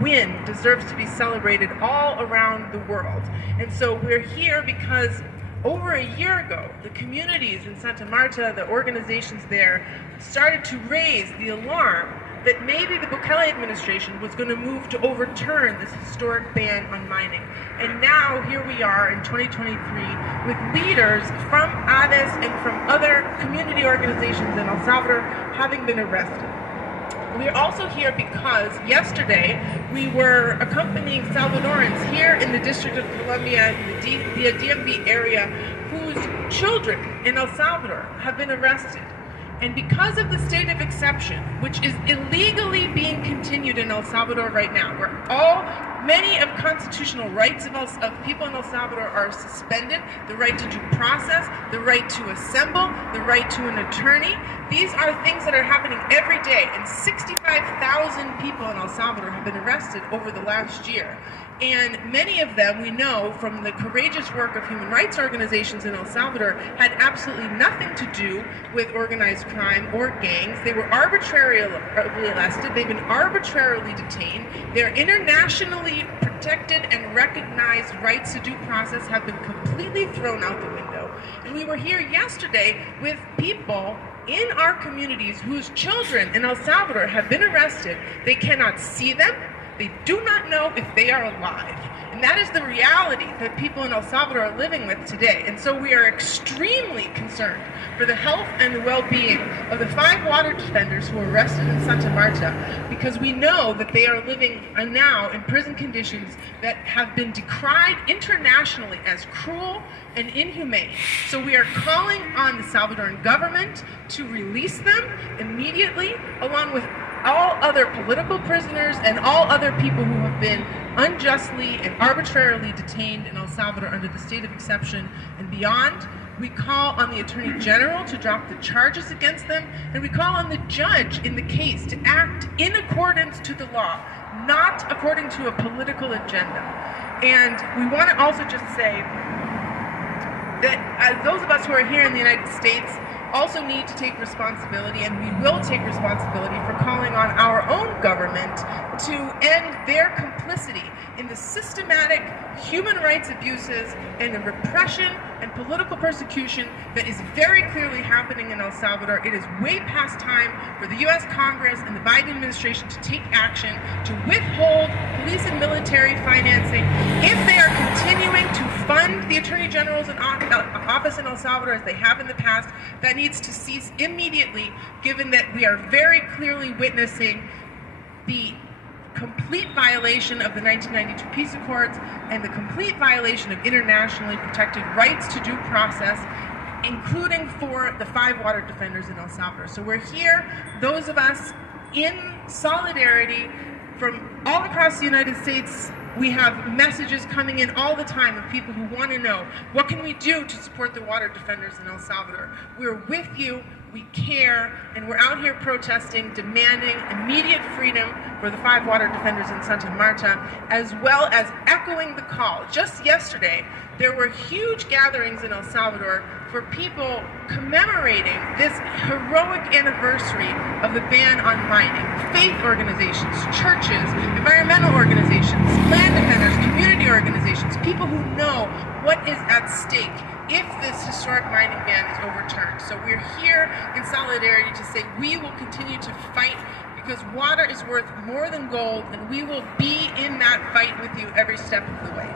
win deserves to be celebrated all around the world. And so we're here because over a year ago, the communities in Santa Marta, the organizations there, started to raise the alarm that maybe the Bukele administration was going to move to overturn this historic ban on mining. And now here we are in 2023 with leaders from ADES and from other community organizations in El Salvador having been arrested. We are also here because yesterday we were accompanying Salvadorans here in the District of Columbia, the DMV area, whose children in El Salvador have been arrested. And because of the state of exception, which is illegally being continued in El Salvador right now, where many of constitutional rights of people in El Salvador are suspended, the right to due process, the right to assemble, the right to an attorney, these are things that are happening every day, and 65,000 people in El Salvador have been arrested over the last year. And many of them, we know from the courageous work of human rights organizations in El Salvador, had absolutely nothing to do with organized crime or gangs. They were arbitrarily arrested. They've been arbitrarily detained. Their internationally protected and recognized rights to due process have been completely thrown out the window. And we were here yesterday with people in our communities whose children in El Salvador have been arrested. They cannot see them. They do not know if they are alive. And that is the reality that people in El Salvador are living with today. And so we are extremely concerned for the health and the well-being of the 5 water defenders who were arrested in Santa Marta, because we know that they are living now in prison conditions that have been decried internationally as cruel and inhumane. So we are calling on the Salvadoran government to release them immediately, along with all other political prisoners and all other people who have been unjustly and arbitrarily detained in El Salvador under the state of exception and beyond. We call on the Attorney General to drop the charges against them, and we call on the judge in the case to act in accordance to the law, not according to a political agenda. And we want to also just say that as those of us who are here in the United States also need to take responsibility, and we will take responsibility for calling on our own government to end their complicity in the systematic human rights abuses and the repression and political persecution that is very clearly happening in El Salvador. It is way past time for the U.S. Congress and the Biden administration to take action to withhold police and military financing. If they are continuing to fund the Attorney General's office in El Salvador as they have in the past, that needs to cease immediately, given that we are very clearly witnessing the complete violation of the 1992 peace accords and the complete violation of internationally protected rights to due process, including for the 5 water defenders in El Salvador. So we're here, those of us in solidarity from all across the United States. We have messages coming in all the time of people who want to know, what can we do to support the water defenders in El Salvador? We're with you, we care, and we're out here protesting, demanding immediate freedom for the 5 water defenders in Santa Marta, as well as echoing the call. Just yesterday, there were huge gatherings in El Salvador for people commemorating this heroic anniversary of the ban on mining. Faith organizations, churches, environmental organizations, land defenders, community organizations, people who know what is at stake if this historic mining ban is overturned. So we're here in solidarity to say we will continue to fight, because water is worth more than gold, and we will be in that fight with you every step of the way.